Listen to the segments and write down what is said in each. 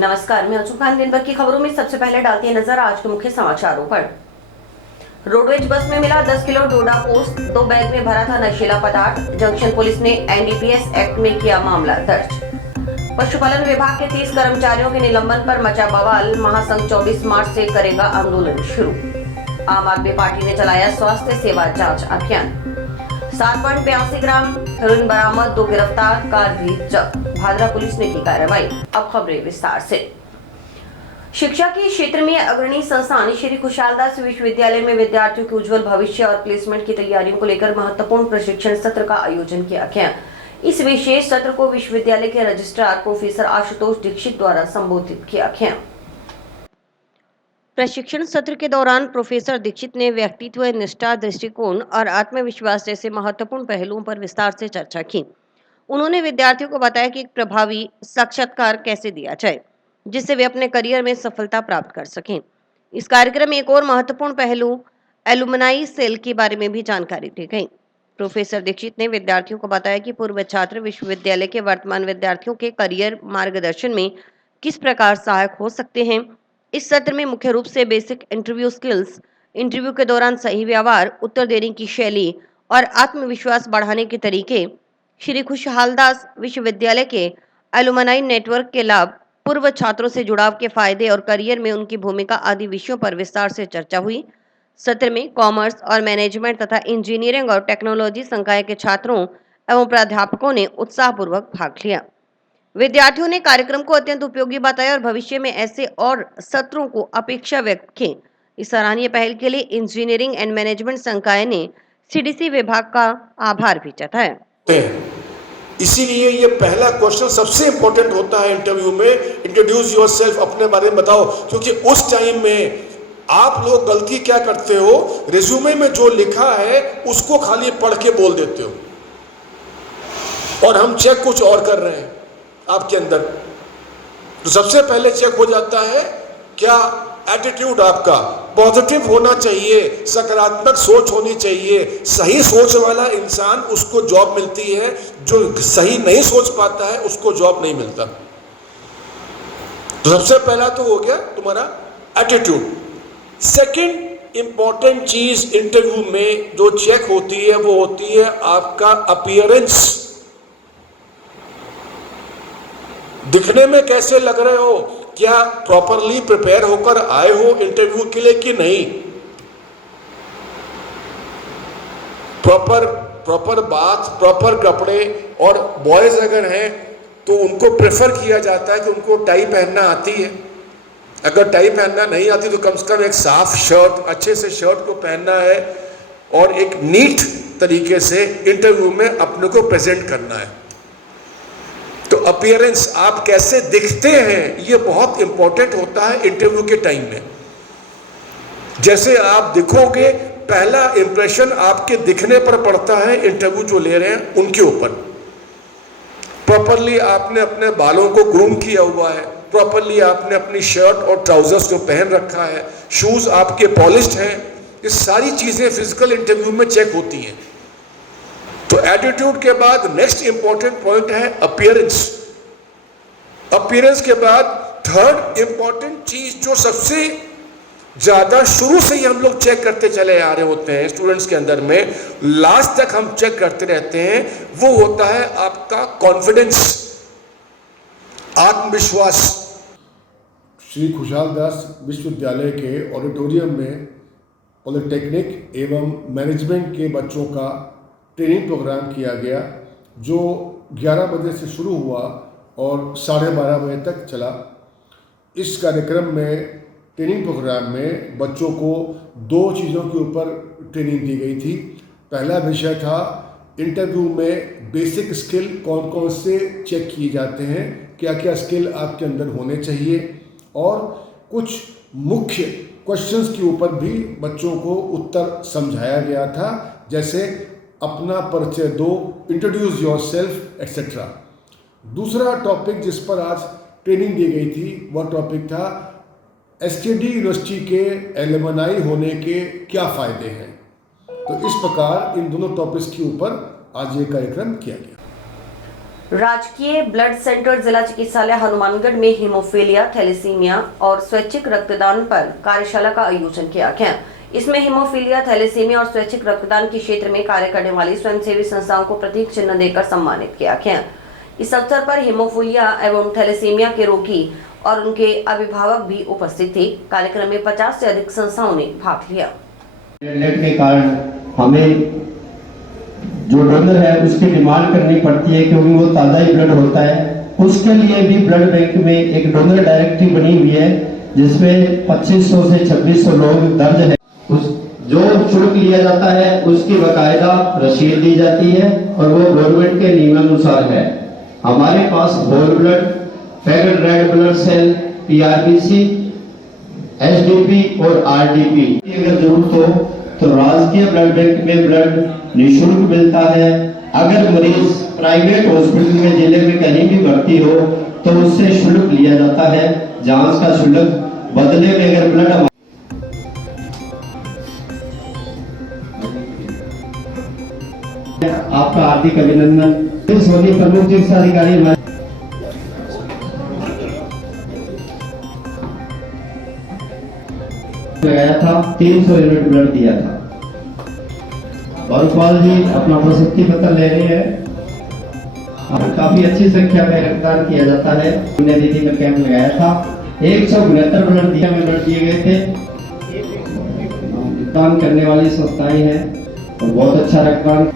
नमस्कार, मैं अंशु खान। दिन भर की खबरों में सबसे पहले डालती है नजर आज के मुख्य समाचारों पर। रोडवेज बस में मिला 10 किलो डोडा पोस्ट, 2 बैग में भरा था नशीला पदार्थ। जंक्शन पुलिस ने एनडीपीएस एक्ट में किया मामला दर्ज। पशुपालन विभाग के 30 कर्मचारियों के निलंबन पर मचा बवाल। महासंघ 24 मार्च से करेगा आंदोलन शुरू। आम आदमी पार्टी ने चलाया स्वास्थ्य सेवा जांच अभियान। 7.82 ग्राम हेरोइन बरामद, 2 गिरफ्तार, कार भी जब्त। भादरा पुलिस ने की कार्रवाई। अब खबरें विस्तार से। शिक्षा के क्षेत्र में अग्रणी संस्थान श्री खुशहालदास विश्वविद्यालय में विद्यार्थियों के उज्जवल भविष्य और प्लेसमेंट की तैयारियों को लेकर महत्वपूर्ण प्रशिक्षण सत्र का आयोजन किया गया। इस विशेष सत्र को विश्वविद्यालय के रजिस्ट्रार प्रोफेसर आशुतोष दीक्षित द्वारा संबोधित किया गया। प्रशिक्षण सत्र के दौरान प्रोफेसर दीक्षित ने व्यक्तित्व, निष्ठा, दृष्टिकोण और आत्मविश्वास जैसे महत्वपूर्ण पहलुओं पर विस्तार से चर्चा की। उन्होंने विद्यार्थियों को बताया कि एक प्रभावी साक्षात्कार कैसे दिया जाए जिससे वे अपने करियर में सफलता प्राप्त कर सकें। इस कार्यक्रम में एक और महत्वपूर्ण पहलू एलुमनाई सेल के बारे में भी जानकारी दी गई। प्रोफेसर दीक्षित ने विद्यार्थियों को बताया कि पूर्व छात्र विश्वविद्यालय के वर्तमान विद्यार्थियों के करियर मार्गदर्शन में किस प्रकार सहायक हो सकते हैं। इस सत्र में मुख्य रूप से बेसिक इंटरव्यू स्किल्स, इंटरव्यू के दौरान सही व्यवहार, उत्तर देने की शैली और आत्मविश्वास बढ़ाने के तरीके, श्री खुशहालदास विश्वविद्यालय के एलुमनाई नेटवर्क के लाभ, पूर्व छात्रों से जुड़ाव के फायदे और करियर में उनकी भूमिका आदि विषयों पर विस्तार से चर्चा हुई। सत्र में कॉमर्स और मैनेजमेंट तथा इंजीनियरिंग और टेक्नोलॉजी संकाय के छात्रों एवं प्राध्यापकों ने उत्साहपूर्वक भाग लिया। विद्यार्थियों ने कार्यक्रम को अत्यंत उपयोगी बताया और भविष्य में ऐसे और सत्रों को अपेक्षा व्यक्त की। इस सराहनीय पहल के लिए इंजीनियरिंग एंड मैनेजमेंट संकाय ने सीडीसी विभाग का आभार भी जताया। इसीलिए ये पहला क्वेश्चन सबसे इंपॉर्टेंट होता है इंटरव्यू में। इंट्रोड्यूस योरसेल्फ, अपने बारे में बताओ, क्योंकि उस टाइम में आप लोग गलती क्या करते हो, रिज्यूमे में जो लिखा है उसको खाली पढ़ के बोल देते हो और हम चेक कुछ और कर रहे हैं आपके अंदर। तो सबसे पहले चेक हो जाता है क्या एटीट्यूड आपका पॉजिटिव होना चाहिए, सकारात्मक सोच होनी चाहिए। सही सोच वाला इंसान उसको जॉब मिलती है, जो सही नहीं सोच पाता है उसको जॉब नहीं मिलता। तो सबसे पहला तो हो गया तुम्हारा एटीट्यूड। सेकंड इंपॉर्टेंट चीज इंटरव्यू में जो चेक होती है वो होती है आपका अपीयरेंस। दिखने में कैसे लग रहे हो, क्या प्रॉपरली प्रिपेयर होकर आए हो इंटरव्यू के लिए कि नहीं। प्रॉपर बात, प्रॉपर कपड़े, और बॉयज अगर हैं तो उनको प्रेफर किया जाता है कि उनको टाई पहनना आती है। अगर टाई पहनना नहीं आती तो कम से कम एक साफ शर्ट, अच्छे से शर्ट को पहनना है और एक नीट तरीके से इंटरव्यू में अपने को प्रेजेंट करना है। तो अपीयरेंस, आप कैसे दिखते हैं, ये बहुत इंपॉर्टेंट होता है इंटरव्यू के टाइम में। जैसे आप दिखोगे, पहला इंप्रेशन आपके दिखने पर पड़ता है इंटरव्यू जो ले रहे हैं उनके ऊपर। प्रॉपरली आपने अपने बालों को ग्रूम किया हुआ है, प्रॉपरली आपने अपनी शर्ट और ट्राउजर्स को पहन रखा है, शूज आपके पॉलिश्ड हैं, ये सारी चीजें फिजिकल इंटरव्यू में चेक होती हैं। तो एटीट्यूड के बाद नेक्स्ट इंपॉर्टेंट पॉइंट है अपीयरेंस। अपीयरेंस के बाद थर्ड इंपॉर्टेंट चीज जो सबसे ज्यादा शुरू से ही हम लोग चेक करते चले आ रहे होते हैं स्टूडेंट्स के अंदर में, लास्ट तक हम चेक करते रहते हैं, वो होता है आपका कॉन्फिडेंस, आत्मविश्वास। श्री खुशहालदास विश्वविद्यालय के ऑडिटोरियम में पॉलिटेक्निक एवं मैनेजमेंट के बच्चों का ट्रेनिंग प्रोग्राम किया गया, जो 11 बजे से शुरू हुआ और 12:30 बजे तक चला। इस कार्यक्रम में, ट्रेनिंग प्रोग्राम में बच्चों को 2 चीज़ों के ऊपर ट्रेनिंग दी गई थी। पहला विषय था इंटरव्यू में बेसिक स्किल कौन कौन से चेक किए जाते हैं, क्या क्या स्किल आपके अंदर होने चाहिए, और कुछ मुख्य क्वेश्चंस के ऊपर भी बच्चों को उत्तर समझाया गया था, जैसे अपना परिचय दो, इंट्रोड्यूस योरसेल्फ एक्सेट्रा। दूसरा टॉपिक जिस पर आज ट्रेनिंग दी गई थी वह टॉपिक था एसकेडी यूनिवर्सिटी के एलुमनाई होने के क्या फ़ायदे हैं। तो इस प्रकार इन दोनों टॉपिक्स के ऊपर आज ये कार्यक्रम किया गया। राजकीय ब्लड सेंटर जिला चिकित्सालय हनुमानगढ़ में हीमोफीलिया, थैलेसीमिया और स्वैच्छिक रक्तदान पर कार्यशाला का आयोजन किया गया। इसमें हीमोफीलिया, थैलेसीमिया और स्वैच्छिक रक्तदान के क्षेत्र में कार्य करने वाली स्वयंसेवी संस्थाओं को प्रतीक चिन्ह देकर सम्मानित किया गया। इस अवसर पर हीमोफीलिया एवं थैलेसीमिया के रोगी और उनके अभिभावक भी उपस्थित थे। कार्यक्रम में 50 से अधिक संस्थाओं ने भाग लिया। के कारण हमें जो डोनर है उसकी डिमांड करनी पड़ती है, क्योंकि वो ताज़ा ही ब्लड होता है। उसके लिए भी ब्लड बैंक में एक डोनर डायरेक्टरी बनी हुई है, जिसमें 2500 से 2600 लोग दर्ज है। जो शुल्क लिया जाता है उसकी बाकायदा रसीद दी जाती है और वो गवर्नमेंट के नियमानुसार है। हमारे पास whole blood, packed red blood cell, PRBC, SDP और RDP की अगर जरूरत हो तो राजकीय ब्लड बैंक में ब्लड निःशुल्क मिलता है। अगर मरीज प्राइवेट हॉस्पिटल में जिले में कहीं भी भर्ती हो तो उससे शुल्क लिया जाता है, जांच का शुल्क। बदले में अगर ब्लड आपका हार्दिक अभिनंदन। सोनी प्रमुख चिकित्सा अधिकारी लगाया था, 300 यूनिट ब्लड दिया था। वरुपाल जी अपना प्रशस्ति पत्र ले रहे हैं। काफी अच्छी संख्या में रक्तदान किया जाता है। दीदी का कैंप लगाया था, 169 ब्लड दिया में ब्लड दिए गए थे। रक्तदान करने वाली संस्थाएं हैं और बहुत अच्छा रक्तदान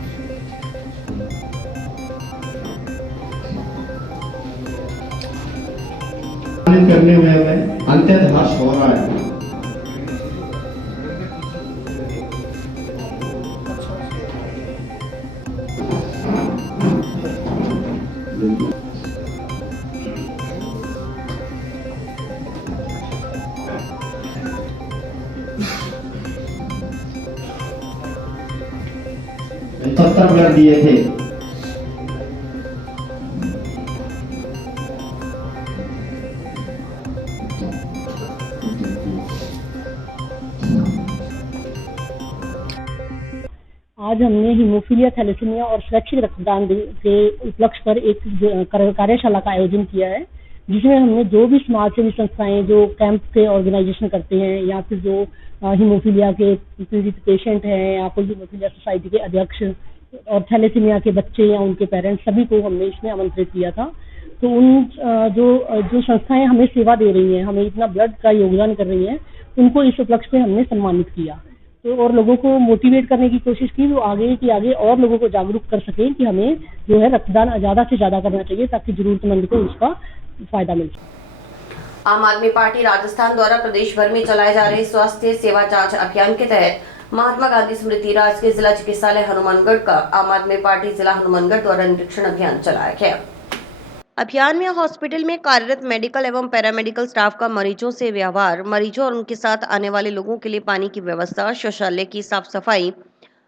करने में हमें अत्यंत हर्ष हो रहा है। सत्तर ब्लड दिए थे। आज हमने हीमोफीलिया, थैलेसीमिया और स्वैच्छिक रक्तदान के उपलक्ष्य पर एक कार्यशाला का आयोजन किया है, जिसमें हमने जो भी समाज सेवी संस्थाएं जो कैंप के ऑर्गेनाइजेशन करते हैं या फिर जो हीमोफीलिया के पीड़ित पेशेंट हैं या कोई हीमोफीलिया सोसाइटी के अध्यक्ष और थैलेसीमिया के बच्चे या उनके पेरेंट्स, सभी को हमने इसमें आमंत्रित किया था। तो उन जो संस्थाएं हमें सेवा दे रही हैं, हमें इतना ब्लड का योगदान कर रही हैं, उनको इस उपलक्ष्य पे हमने सम्मानित किया। तो और लोगों को मोटिवेट करने की कोशिश की, वो आगे और लोगों को जागरूक कर सकें कि हमें जो है रक्तदान ज़्यादा से ज़्यादा करना चाहिए, ताकि जरूरतमंद को उसका फायदा मिल सके। आम आदमी पार्टी राजस्थान द्वारा प्रदेश भर में चलाए जा रहे स्वास्थ्य सेवा जांच अभियान के तहत महात्मा गांधी स्मृति राजकीय जिला चिकित्सालय हनुमानगढ़ का आम आदमी पार्टी जिला हनुमानगढ़ द्वारा निरीक्षण अभियान चलाया गया। अभियान में हॉस्पिटल में कार्यरत मेडिकल एवं पैरामेडिकल स्टाफ का मरीजों से व्यवहार, मरीजों और उनके साथ आने वाले लोगों के लिए पानी की व्यवस्था, शौचालय की साफ सफाई,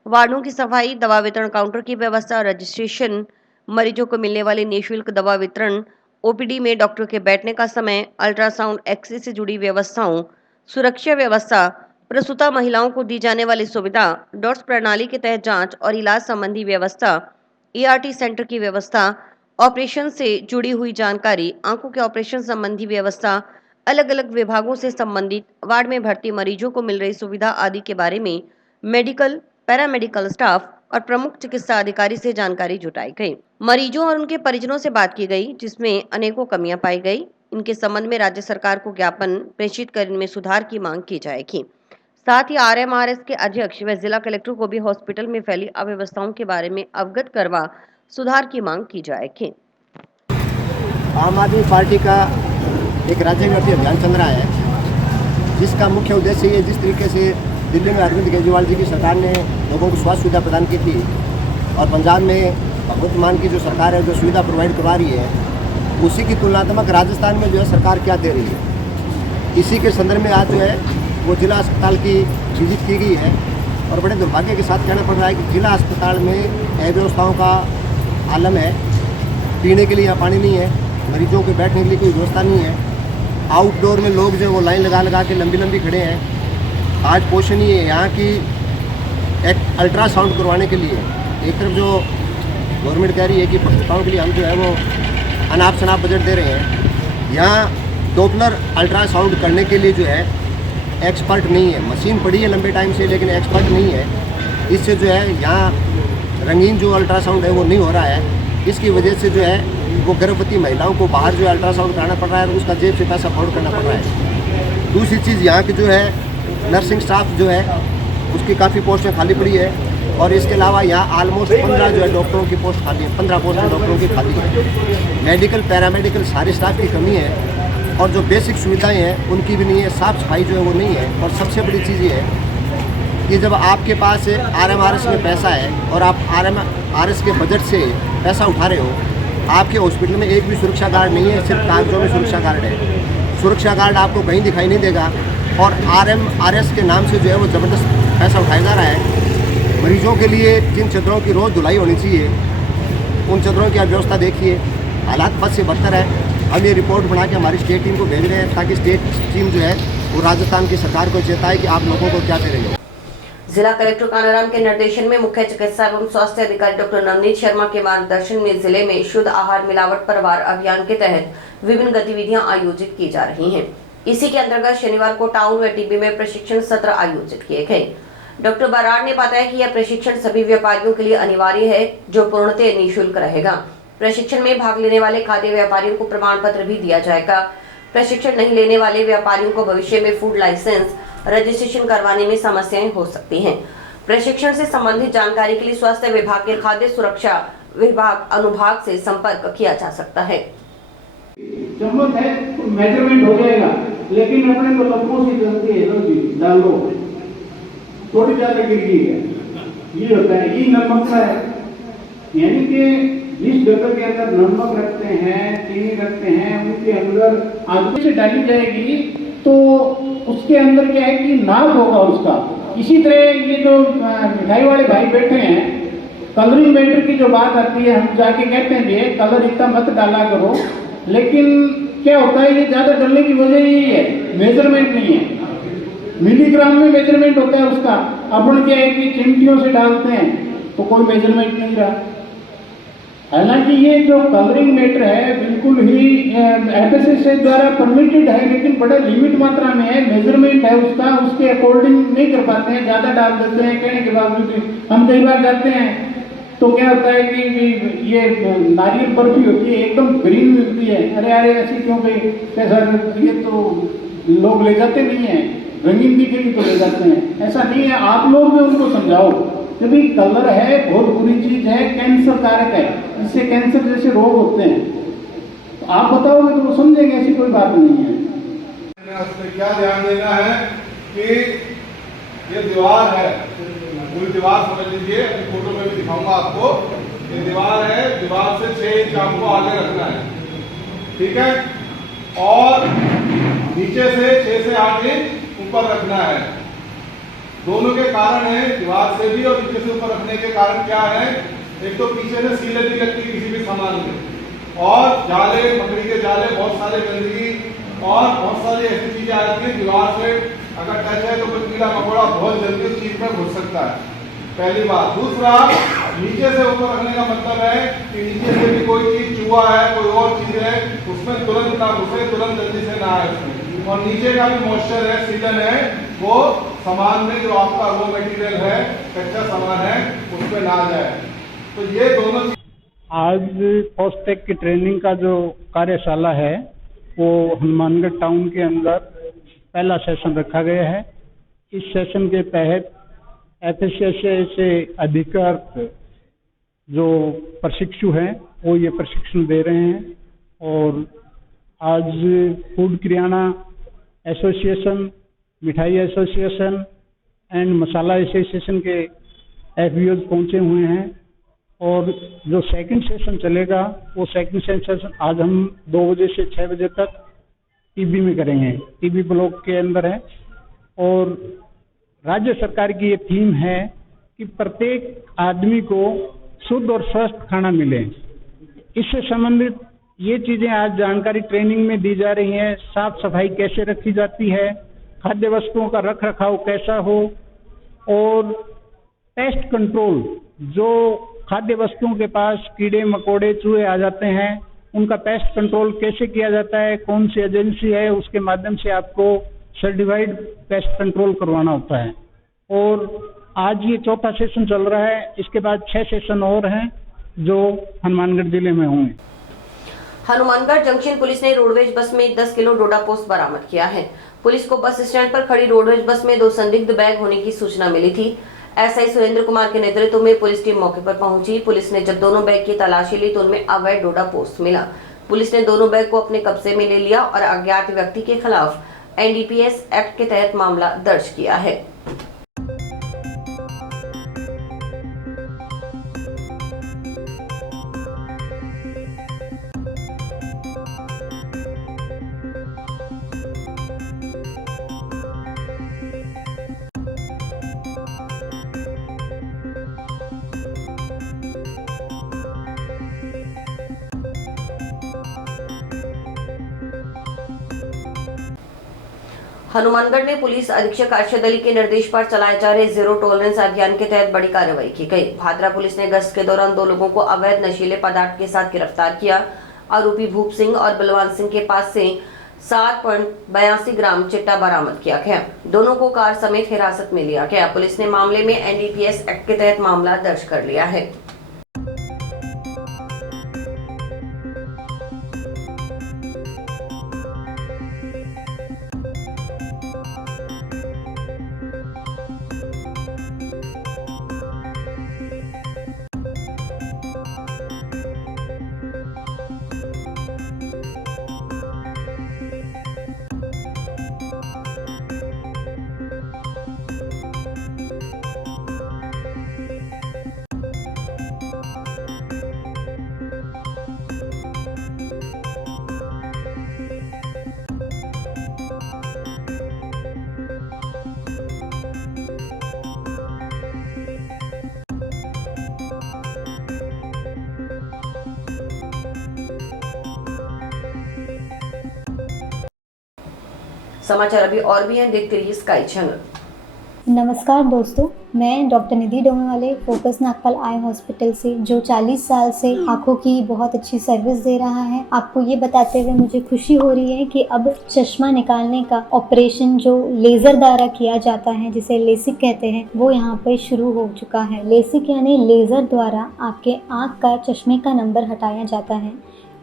वार्डों की सफाई, दवा वितरण काउंटर की व्यवस्था, रजिस्ट्रेशन, मरीजों को मिलने वाले निःशुल्क दवा वितरण, OPD में डॉक्टर के बैठने का समय, अल्ट्रासाउंड, एक्स-रे से जुड़ी व्यवस्थाओं, सुरक्षा व्यवस्था, प्रसूता महिलाओं को दी जाने वाली सुविधा, डॉट्स प्रणाली के तहत जांच और इलाज संबंधी व्यवस्था, ERT सेंटर की व्यवस्था, ऑपरेशन से जुड़ी हुई जानकारी, आंखों के ऑपरेशन संबंधी व्यवस्था, अलग अलग विभागों से संबंधित वार्ड में भर्ती मरीजों को मिल रही सुविधा आदि के बारे में मेडिकल, पैरामेडिकल स्टाफ और प्रमुख चिकित्सा अधिकारी से जानकारी जुटाई गई। मरीजों और उनके परिजनों से बात की गई, जिसमें अनेकों कमियां पाई गई। इनके संबंध में राज्य सरकार को ज्ञापन प्रेषित कर इनमें सुधार की मांग की जाएगी। साथ ही RMRS के अध्यक्ष व जिला कलेक्टर को भी हॉस्पिटल में फैली अव्यवस्थाओं के बारे में अवगत करवा सुधार की मांग की जाएगी। आम आदमी पार्टी का एक राज्यव्यापी अभियान चल रहा है, जिसका मुख्य उद्देश्य ये, जिस तरीके से दिल्ली में अरविंद केजरीवाल जी की सरकार ने लोगों को स्वास्थ्य सुविधा प्रदान की थी और पंजाब में भगवंत मान की जो सरकार है जो सुविधा प्रोवाइड करवा रही है, उसी की तुलनात्मक राजस्थान में जो है सरकार क्या दे रही है, इसी के संदर्भ में आज जो है वो जिला अस्पताल की विजिट की गई है। और बड़े दुर्भाग्य के साथ कहना पड़ रहा है कि जिला अस्पताल में अव्यवस्थाओं का आलम है। पीने के लिए यहाँ पानी नहीं है, मरीजों के बैठने के लिए कोई व्यवस्था नहीं है। आउटडोर में लोग जो वो लाइन लगा के लंबी खड़े हैं। आज पोषण ही है यहाँ की एक अल्ट्रासाउंड करवाने के लिए, एक तरफ जो गवर्नमेंट कह रही है कि प्रस्तुताओं के लिए हम जो है वो अनाप शनाप बजट दे रहे हैं। यहाँ डॉपलर अल्ट्रासाउंड करने के लिए जो है एक्सपर्ट नहीं है, मशीन पड़ी है लंबे टाइम से लेकिन एक्सपर्ट नहीं है। इससे जो है यहाँ रंगीन जो अल्ट्रासाउंड है वो नहीं हो रहा है। इसकी वजह से जो है वो गर्भवती महिलाओं को बाहर जो है अल्ट्रासाउंड कराना पड़ रहा है और उसका जेब से पैसा अफोर्ड करना पड़ रहा है। दूसरी चीज़ यहाँ की जो है नर्सिंग स्टाफ जो है उसकी काफ़ी पोस्टें खाली पड़ी है और इसके अलावा यहाँ ऑलमोस्ट 15 जो है डॉक्टरों की पोस्ट खाली है, 15 पोस्टें डॉक्टरों की खाली है। मेडिकल पैरामेडिकल सारे स्टाफ की कमी है और जो बेसिक सुविधाएं हैं उनकी भी नहीं है, साफ़ सफाई जो है वो नहीं है। और सबसे बड़ी चीज़ ये है कि जब आपके पास RMRS में पैसा है और आप RMRS के बजट से पैसा उठा रहे हो, आपके हॉस्पिटल में एक भी सुरक्षा गार्ड नहीं है, सिर्फ कागजों में सुरक्षा गार्ड है। सुरक्षा गार्ड आपको कहीं दिखाई नहीं देगा और RMRS के नाम से जो है वो ज़बरदस्त पैसा उठाया जा रहा है। मरीजों के लिए जिन चदरों की रोज़ धुलाई होनी चाहिए उन चदरों की आप व्यवस्था देखिए, हालात बद से बदतर है। हम ये रिपोर्ट बना के हमारी स्टेट टीम को भेज रहे हैं ताकि स्टेट टीम जो है वो राजस्थान की सरकार को चेताए कि आप लोगों को क्या दे रहे हो। जिला कलेक्टर कानाराम के निर्देशन में मुख्य चिकित्सा एवं स्वास्थ्य अधिकारी डॉक्टर नवनीत शर्मा के मार्गदर्शन में जिले में शुद्ध आहार मिलावट पर वार अभियान के तहत विभिन्न गतिविधियां आयोजित की जा रही हैं। इसी के अंतर्गत शनिवार को टाउन व टीबी में प्रशिक्षण सत्र आयोजित किए गए। डॉक्टर बराड़ ने बताया कि यह प्रशिक्षण सभी व्यापारियों के लिए अनिवार्य है जो पूर्णतः निःशुल्क रहेगा। प्रशिक्षण में भाग लेने वाले खाद्य व्यापारियों को प्रमाण पत्र भी दिया जाएगा। प्रशिक्षण नहीं लेने वाले व्यापारियों को भविष्य में फूड लाइसेंस रजिस्ट्रेशन करवाने में समस्याएं हो सकती हैं। प्रशिक्षण से संबंधित जानकारी के लिए स्वास्थ्य विभाग के खाद्य सुरक्षा विभाग अनुभाग से संपर्क किया जा सकता है। चम्मच है तो मेजरमेंट हो जाएगा, लेकिन अपने तो लपकों से चलती है लो जी, डाल लो थोड़ी ज्यादा गिर गई है, ये होता है। ये नमक का है, यानी कि जिस डब्बे के अंदर नमक रखते हैं, चीनी रखते हैं, उनके अंदर आदमी से डाली जाएगी तो उसके अंदर क्या है कि नाप होगा उसका। इसी तरह ये जो मिठाई वाले भाई बैठे हैं, कलरिंग मैटर की जो बात आती है, हम जाके कहते हैं ये कलर इतना मत डाला करो, लेकिन क्या होता है ये ज्यादा डलने की वजह यही है, मेजरमेंट नहीं है। मिलीग्राम में मेजरमेंट होता है उसका। अपन क्या है कि चिमटियों से डालते हैं तो कोई मेजरमेंट नहीं रहा। हालांकि ये जो कलरिंग मैटर है बिल्कुल ही FSSAI द्वारा परमिटेड है, लेकिन बड़ा लिमिट मात्रा में है, मेजरमेंट है उसका, उसके अकॉर्डिंग नहीं कर पाते हैं, ज़्यादा डाल देते हैं। कहने के बावजूद हम कई बार जाते हैं तो क्या होता है कि ये नारियल बर्फी होती है एकदम ग्रीन मिलती है, अरे अरे ऐसी क्यों गई, कैसा ये तो लोग ले जाते नहीं हैं, रंगीन दिखेगी तो ले जाते हैं, ऐसा नहीं है। आप लोग भी उनको समझाओ कि भाई कलर है बहुत बुरी चीज है, कैंसर कारक है, इससे कैंसर जैसे रोग होते हैं। तो आप बताओगे तो वो समझेंगे, ऐसी कोई बात नहीं है। उसमें क्या ध्यान देना है कि ये दीवार है, पूरी दीवार समझ लीजिए, अपनी फोटो में भी दिखाऊंगा आपको। ये दीवार है, दीवार से 6 इंच आपको आगे रखना है, ठीक है, और नीचे से 6 से 8 इंच ऊपर रखना है। दोनों के कारण है, दीवार से भी और नीचे से ऊपर रखने के कारण क्या है, एक तो पीछे से सीले नहीं लगती किसी भी सामान में, और जाले, मकड़ी के जाले, बहुत सारे गंदगी और बहुत सारी ऐसी चीजें आती है। दीवार से अगर टच है तो कोई कीड़ा मकोड़ा बहुत जल्दी उस चीज में घुस सकता है, पहली बात। दूसरा, नीचे से ऊपर रखने का मतलब है कि नीचे से भी कोई चीज चूहा है, कोई और चीज है, उसमें तुरंत ना घुसे, तुरंत जल्दी से ना आए उसमें। और नीचे का भी मॉइस्चर है, सीलन है, वो सामान में जो आपका रॉ मटेरियल है, कच्चा सामान है, उसमें ना जाए। तो ये दोनों आज फॉस्टेक की ट्रेनिंग का जो कार्यशाला है वो हनुमानगढ़ टाउन के अंदर पहला सेशन रखा गया है। इस सेशन के तहत FSSAI से अधिकृत जो प्रशिक्षु हैं वो ये प्रशिक्षण दे रहे हैं। और आज फूड किराना एसोसिएशन, मिठाई एसोसिएशन एंड मसाला एसोसिएशन के FBOs पहुंचे हुए हैं। और जो सेकंड सेशन चलेगा वो सेकंड सेशन आज हम 2 बजे से 6 बजे तक टीबी में करेंगे, टीबी ब्लॉक के अंदर है। और राज्य सरकार की ये थीम है कि प्रत्येक आदमी को शुद्ध और स्वस्थ खाना मिले। इससे संबंधित ये चीजें आज जानकारी ट्रेनिंग में दी जा रही हैं। साफ सफाई कैसे रखी जाती है, खाद्य वस्तुओं का रख रखाव कैसा हो, और पेस्ट कंट्रोल जो खाद्य वस्तुओं के पास कीड़े मकोड़े चूहे आ जाते हैं, उनका पेस्ट कंट्रोल कैसे किया जाता है, कौन सी एजेंसी है, उसके माध्यम से आपको सर्टिफाइड पेस्ट कंट्रोल करवाना होता है। और आज ये चौथा सेशन चल रहा है, इसके बाद 6 सेशन और हैं जो हनुमानगढ़ जिले में होंगे। हनुमानगढ़ जंक्शन पुलिस ने रोडवेज बस में 10 किलो डोडा पोस्ट बरामद किया है। पुलिस को बस स्टैंड पर खड़ी रोडवेज बस में 2 संदिग्ध बैग होने की सूचना मिली थी। एसआई सुरेंद्र कुमार के नेतृत्व में पुलिस टीम मौके पर पहुंची। पुलिस ने जब दोनों बैग की तलाशी ली तो उनमें अवैध डोडा पोस्ट मिला। पुलिस ने दोनों बैग को अपने कब्जे में ले लिया और अज्ञात व्यक्ति के खिलाफ एनडीपीएस एक्ट के तहत मामला दर्ज किया है। हनुमानगढ़ में पुलिस अधीक्षक अरशद अली के निर्देश पर चलाए जा रहे जीरो टॉलरेंस अभियान के तहत बड़ी कार्रवाई की गई। भादरा पुलिस ने गश्त के दौरान 2 लोगों को अवैध नशीले पदार्थ के साथ गिरफ्तार किया। आरोपी भूप सिंह और बलवान सिंह के पास से 7.82 ग्राम चिट्टा बरामद किया गया। दोनों को कार समेत हिरासत में लिया गया। पुलिस ने मामले में एनडीपीएस एक्ट के तहत मामला दर्ज कर लिया है। समाचार अभी और भी हैं, देखते रहिए स्काई चैनल। नमस्कार दोस्तों, मैं डॉक्टर निधि डोमेवाले फोकस नागपाल आई हॉस्पिटल से, जो 40 साल से आँखों की बहुत अच्छी सर्विस दे रहा है। आपको ये बताते हुए मुझे खुशी हो रही है कि अब चश्मा निकालने का ऑपरेशन जो लेज़र द्वारा किया जाता है, जिसे लेसिक कहते हैं, वो यहाँ पे शुरू हो चुका है। लेसिक यानी लेज़र द्वारा आपके आँख का चश्मे का नंबर हटाया जाता है।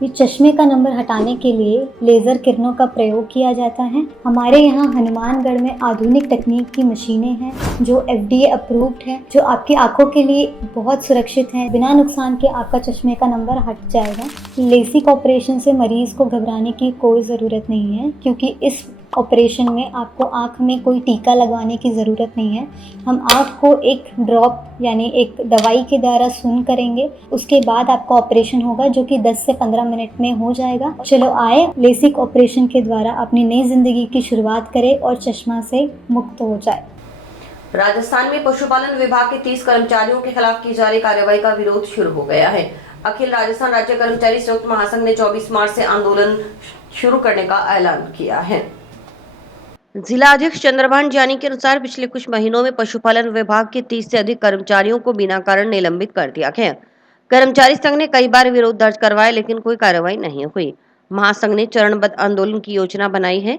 ये चश्मे का नंबर हटाने के लिए लेज़र किरणों का प्रयोग किया जाता है। हमारे यहाँ हनुमानगढ़ में आधुनिक तकनीक की मशीनें हैं जो FDA अप्रूव्ड है, जो आपकी आंखों के लिए बहुत सुरक्षित है। बिना नुकसान के आपका चश्मे का नंबर हट जाएगा। लेसिक ऑपरेशन से मरीज़ को घबराने की कोई ज़रूरत नहीं है, क्योंकि इस ऑपरेशन में आपको आँख में कोई टीका लगवाने की ज़रूरत नहीं है। हम आँख को एक ड्रॉप यानी एक दवाई के द्वारा सून करेंगे, उसके बाद आपका ऑपरेशन होगा, जो कि 10 से 15 मिनट में हो जाएगा। चलो आए, लेसिक ऑपरेशन के द्वारा अपनी नई ज़िंदगी की शुरुआत करें और चश्मा से मुक्त हो जाए। राजस्थान में पशुपालन विभाग के 30 कर्मचारियों के खिलाफ की जा रही कार्रवाई का विरोध शुरू हो गया है। अखिल राजस्थान राज्य कर्मचारी संयुक्त महासंघ ने 24 मार्च से आंदोलन शुरू करने का ऐलान किया है। जिला अध्यक्ष चंद्रभान जानी के अनुसार पिछले कुछ महीनों में पशुपालन विभाग के 30 से अधिक कर्मचारियों को बिना कारण निलंबित कर दिया गया। कर्मचारी संघ ने कई बार विरोध दर्ज करवाया, लेकिन कोई कार्रवाई नहीं हुई। महासंघ ने चरणबद्ध आंदोलन की योजना बनाई है।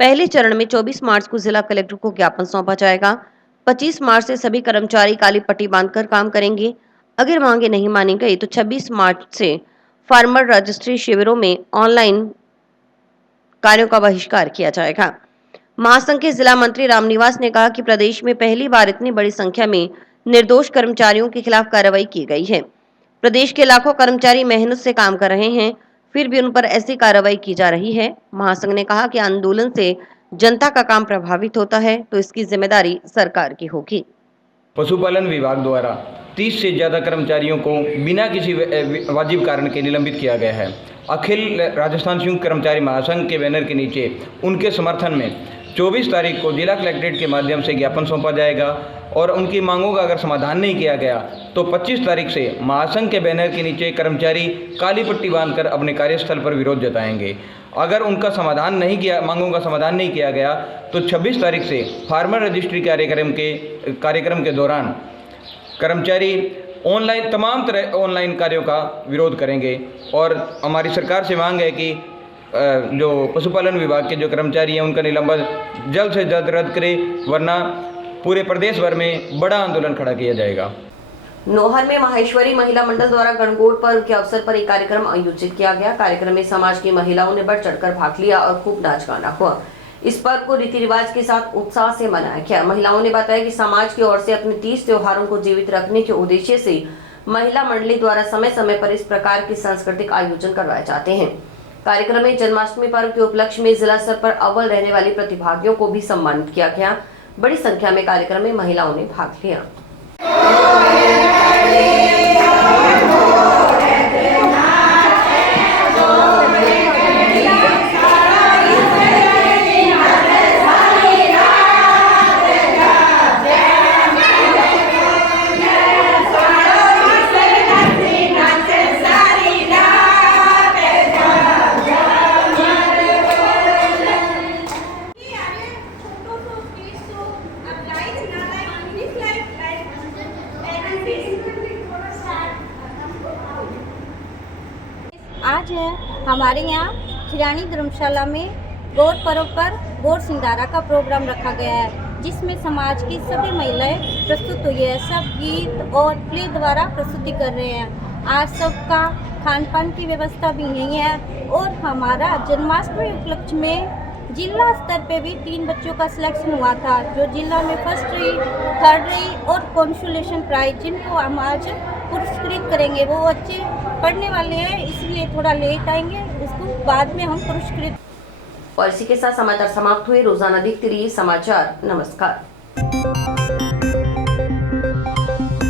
पहले चरण में 24 मार्च को जिला कलेक्टर को ज्ञापन सौंपा जाएगा। 25 मार्च से सभी कर्मचारी काली पट्टी बांधकर काम करेंगे। अगर मांगे नहीं मानी गई तो 26 मार्च से फार्मर रजिस्ट्री शिविरों में ऑनलाइन कार्यों का बहिष्कार किया जाएगा। महासंघ के जिला मंत्री रामनिवास ने कहा कि प्रदेश में पहली बार इतनी बड़ी संख्या में निर्दोष कर्मचारियों के खिलाफ कार्रवाई की गई है। प्रदेश के लाखों कर्मचारी मेहनत से काम कर रहे हैं, फिर भी उन पर ऐसी कार्रवाई की जा रही है। महासंघ ने कहा कि आंदोलन से जनता का काम प्रभावित होता है, तो इसकी जिम्मेदारी सरकार की होगी। पशुपालन विभाग द्वारा 30 से ज़्यादा कर्मचारियों को बिना किसी वाजिब कारण के निलंबित किया गया है। अखिल राजस्थान संयुक्त कर्मचारी महासंघ के बैनर के नीचे उनके समर्थन में 24 तारीख को जिला कलेक्ट्रेट के माध्यम से ज्ञापन सौंपा जाएगा और उनकी मांगों का अगर समाधान नहीं किया गया तो 25 तारीख से महासंघ के बैनर के नीचे कर्मचारी काली पट्टी बांधकर अपने कार्यस्थल पर विरोध जताएंगे। अगर उनका समाधान नहीं किया, मांगों का समाधान नहीं किया गया तो 26 तारीख से फार्मर रजिस्ट्री कार्यक्रम के दौरान कर्मचारी ऑनलाइन तमाम तरह ऑनलाइन कार्यों का विरोध करेंगे। और हमारी सरकार से मांग है कि जो पशुपालन विभाग के जो कर्मचारी हैं उनका निलंबन जल्द से जल्द रद्द करें, वरना पूरे प्रदेश भर में बड़ा आंदोलन खड़ा किया जाएगा। नौहर में माहेश्वरी महिला मंडल द्वारा गणगौर पर्व के अवसर पर एक कार्यक्रम आयोजित किया गया। कार्यक्रम में समाज की महिलाओं ने बढ़ चढ़कर भाग लिया और खूब नाच गाना हुआ। इस पर्व को रीति रिवाज के साथ उत्साह से मनाया गया। महिलाओं ने बताया कि समाज की ओर से अपने 30 त्योहारों को जीवित रखने के उद्देश्य से महिला मंडली द्वारा समय समय पर इस प्रकार के सांस्कृतिक आयोजन करवाए जाते हैं। कार्यक्रम में जन्माष्टमी पर्व के उपलक्ष्य में जिला स्तर पर अव्वल रहने वाली प्रतिभागियों को भी सम्मानित किया गया। बड़ी संख्या में कार्यक्रम में महिलाओं ने भाग लिया। आज हमारे यहाँ खिरानी धर्मशाला में गौर पर्व पर गौर सिंगारा का प्रोग्राम रखा गया है, जिसमें समाज की सभी महिलाएं प्रस्तुत हुई है। सब गीत और प्ले द्वारा प्रस्तुति कर रहे हैं। आज सबका खान पान की व्यवस्था भी यही है। और हमारा जन्माष्टमी उपलक्ष्य में जिला स्तर पे भी 3 बच्चों का सिलेक्शन हुआ था, जो जिला में फर्स्ट रही, थर्ड रही और कंसोलेशन प्राइज, जिनको हम आज पुरस्कृत करेंगे। वो बच्चे पढ़ने वाले हैं, इसलिए थोड़ा लेट आएंगे, उसको बाद में हम पुरस्कृत। और इसी के साथ समाचार समाप्त हुए। रोजाना देखते रहिए समाचार। नमस्कार।